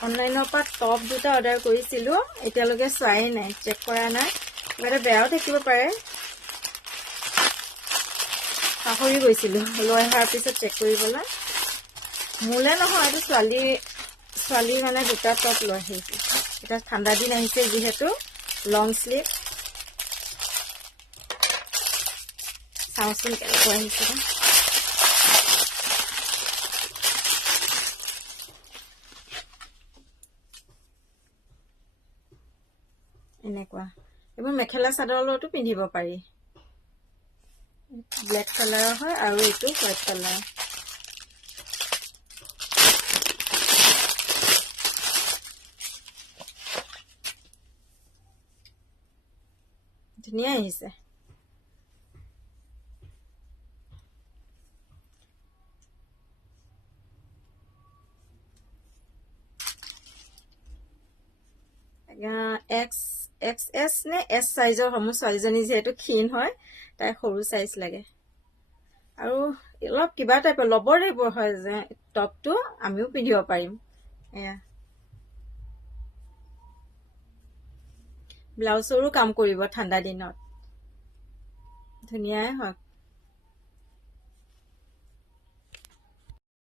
অনলাইনৰ পৰা টপ দুটা অৰ্ডাৰ কৰিছিলোঁ, এতিয়ালৈকে চোৱাই নাই, চেক কৰা নাই। কিবা এটা বেয়াও থাকিব পাৰে, পাহৰি গৈছিলোঁ লৈ অহাৰ পিছত চেক কৰিবলৈ। মোলৈ নহয়, এইটো ছোৱালী মানে দুটা টপ লৈ আহিছোঁ। এতিয়া ঠাণ্ডা দিন আহিছে যিহেতু, লং শ্লিভ। চাওঁচোন কেনেকুৱা আহিছে। এনেকুৱা এইবোৰ মেখেলা চাদৰৰ লগতো পিন্ধিব পাৰি। ব্লেক কালাৰৰ হয় আৰু এইটো হোৱাইট কালাৰ। ধুনীয়া আহিছে। XS নে S চাইজৰ হয়। মোৰ ছোৱালীজনী যিহেতু ক্ষীণ হয়, তাই সৰু চাইজ লাগে। আৰু অলপ কিবা টাইপৰ লবৰ টাইপৰ হয় যে টপটো, আমিও পিন্ধিব পাৰিম। এয়া ব্লাউজৰো কাম কৰিব ঠাণ্ডা দিনত, ধুনীয়াই হয়।